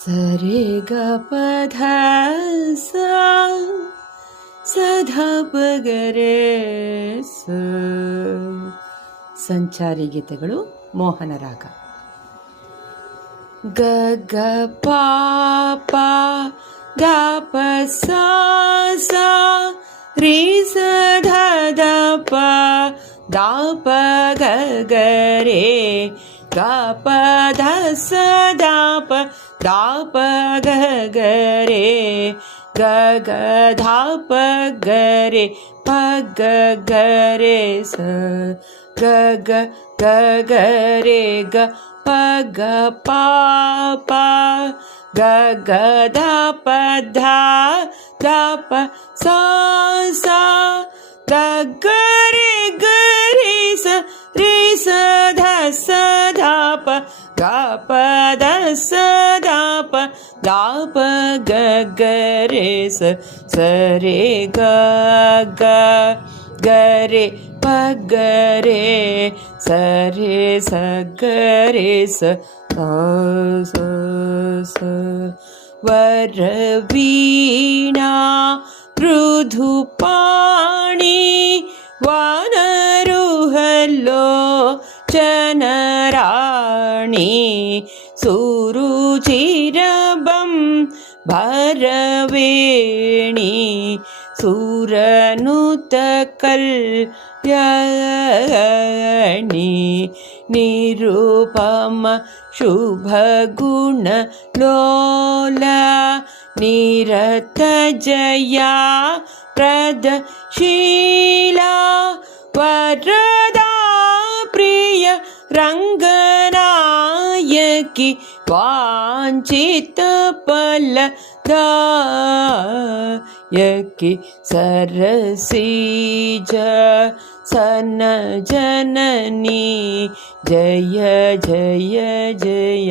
सरे ग प ध सा ಸ ಧ ಪ ಗ ರೇ ಸ. ಸಂಚಾರಿ ಗೀತೆಗಳು ಮೋಹನ ರಾಗ. ಗ ಗ ಪ ಪ ಗ ಪ ಸಾ ಸಾ ರೀ ಸ ಧ ಧ ಪ ದ ಪ ಗ ಗ ರೇ ಗ ಪ ಧ ಸ ದ ಪ ದ ಪ ಗ ಗ ರೇ ಗ ಗ ಧ ಪ ಗ ರೇ ಪ ಗ ಗ ರೇ ಸ ಗ ಗ ಗ ಗ ರೇ ಗ ಪ ಗ ಪ ಪ ಗ ಗ ಧ ಪ ಧ ಧ ಪ ಸಾ ಸಾ ಗ ಗ ರೇ ಗ ರೇ ಸ ರೇ ಸ ಧ ಸ ಧ ಪ ಗ ಪ ಧ ಸ ಧ ಪ ದ ಪ ಗ ಗ ರೇ ಸ ಸ ರೇ ಗ ಗ ಗ ರೇ ಪ ಗ ರೇ ಸ ರೇ ಸ ಗ ರೇ ಸ ಸ ಸ ವರವೀಣಾ ಮೃದುಪಾಣಿ ವಾನರುಹಲ್ಲೋ ಚನರಾಣಿ ಸುರುಚಿರಬಂ ಭರವೇಣಿ ಸುರನುತ ಕಲ್ಯಾಣಿ ನಿರುಪಮ ಶುಭಗುಣ ಲೋಲ ನಿರತ ಜಯಾ ಪ್ರದಶೀಲಾ ವರದಾ ಪ್ರಿಯ ರಂಗನಾಯಕಿ ವಾಂಛಿತ ಫಲದಾಯಕಿ ಸರಸೀಜ ಸನ ಜನನಿ ಜಯ ಜಯ ಜಯ.